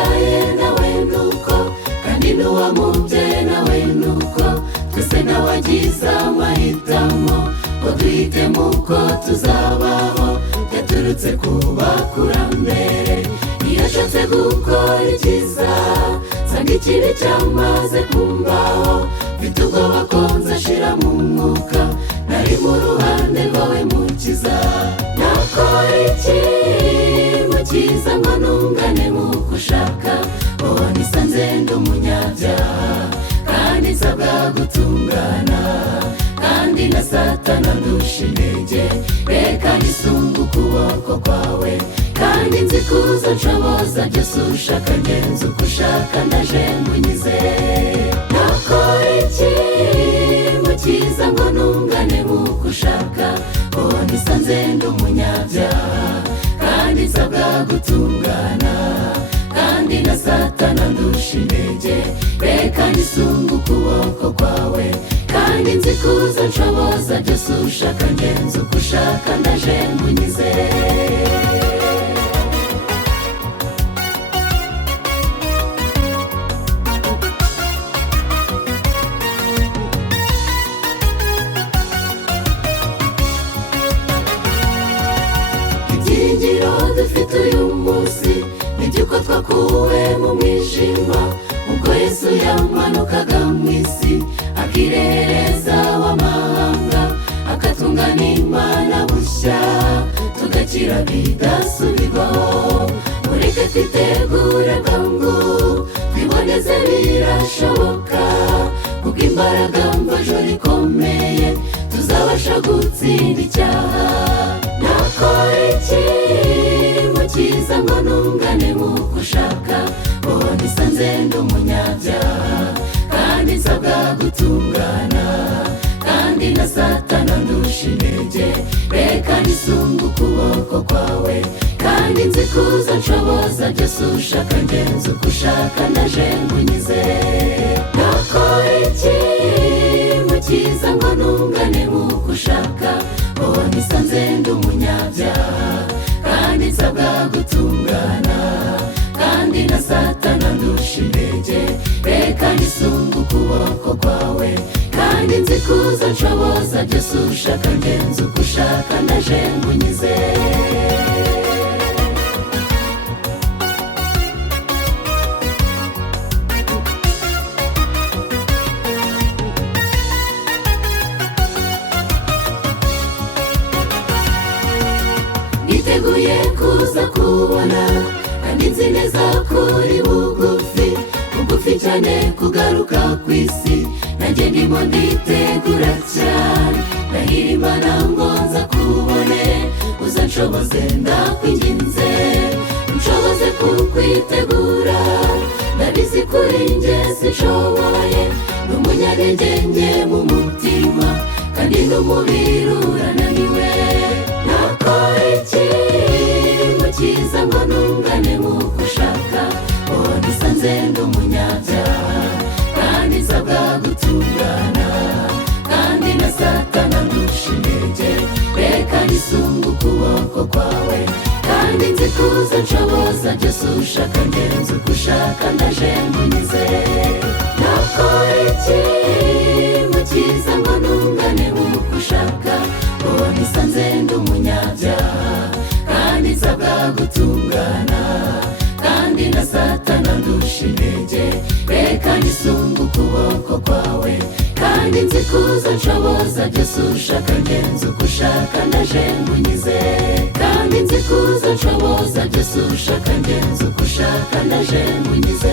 uwamubyaye nawe nuko, kandi n'uwamubyaye nawe nuko, twese n'abagize amahitamo ngo duhitemo uko tuzabaho, yaturutse ku bakurambere. Iyo ashatse gukora icyiza nsanga ikibi cyamaze kumbaho, mfite ubwoba ko nzashira mu mwuka, nari mu ruhande rwawe mukiza. Nakora iki mukiza ngo ntungane nk'uko ushaka, wowe nisanze ndi umunyabyaha kandi nsabwa gutungana, kandi na Satana ndusha intege. Reka nisunge ukuboko kwawe, kandi nzi kuza nshoboza byose ushaka, ngenza uko ushaka, ndaje nkunyize. Nakora iki mukiza ngo ntungane nk'uko ushaka, wowe nisanze ndi umunyabyaha kandi nsabwa gutungana, kandi na Satana ndusha intege. Reka nisunge ukuboko kwawe, kandi nzi kuza nshoboza byose ushaka, ngenza uko ushaka, ndaje nkunyize. Ibyiringiro dufite uyu munsi iby'uko twakuwe mu mwijima, ubwo Yesu yamanukaga mu isi akirehereza w'amahanga, akatungana Imana bushya, tugakira bidasubirwaho. Mureke twitegure bwangu, twiboneze birashoboka, kuko imbaraga mvajo rikomeye tuzabasha gutsinda icyaha. Nakora iki mukiza ngo ntungane nk'uko ushaka, wowe nisanze ndi umunyabyaha kandi nsabwa gutungana, kandi na Satana ndusha intege. Reka nisunge ukuboko kwawe, kandi nzi kuza nshoboza byose ushaka, ngenza uko ushaka, ndaje nkunyize. Nakora iki mukiza ngo ntungane nk'uko ushaka, wowe nisanze ndi umunyabyaha kandi nsabwa gutungana, kandi na Satana ndusha intege. Reka nisunge ukuboko kwawe, kandi nzi kuza nshoboza byose ushaka, ngenza uko ushaka, ndaje nkunyize. Niteguye kuza kubona, kandi nzi neza kuri bugufi cyane kugaruka ku isi. Nanjye ndimo nditegura cyane, ndahira Imana ngo nza kubone, uzanshoboze ndakwinginze, unshoboze kukwitegura. Ndabizi kuri njye sinshoboye, ndi umunyantege nke mu mutima, kandi n'umubiri urananiwe. Nakora iki mukiza ngo ntungane nk'uko ushaka, wowe nisanze ndi umunyabyaha kandi nsabwa gutungana, kandi na Satana ndusha intege. Reka nisunge ukuboko kwawe, kandi nzi kuza nshoboza byose ushaka, ngenza uko ushaka, ndaje nkunyize. Nakora iki mukiza ngo ntungane nk'uko ushaka, wowe nisanze ndi umunyabyaha kandi nsabwa gutungana, kandi na Satana ndusha intege. Reka nisunge ukuboko kwawe, kandi nzi kuza nshoboza byose ushaka, ngenza uko ushaka, ndaje nkunyize. Kandi nzi kuza nshoboza byose ushaka, ngenza uko ushaka, ndaje nkunyize.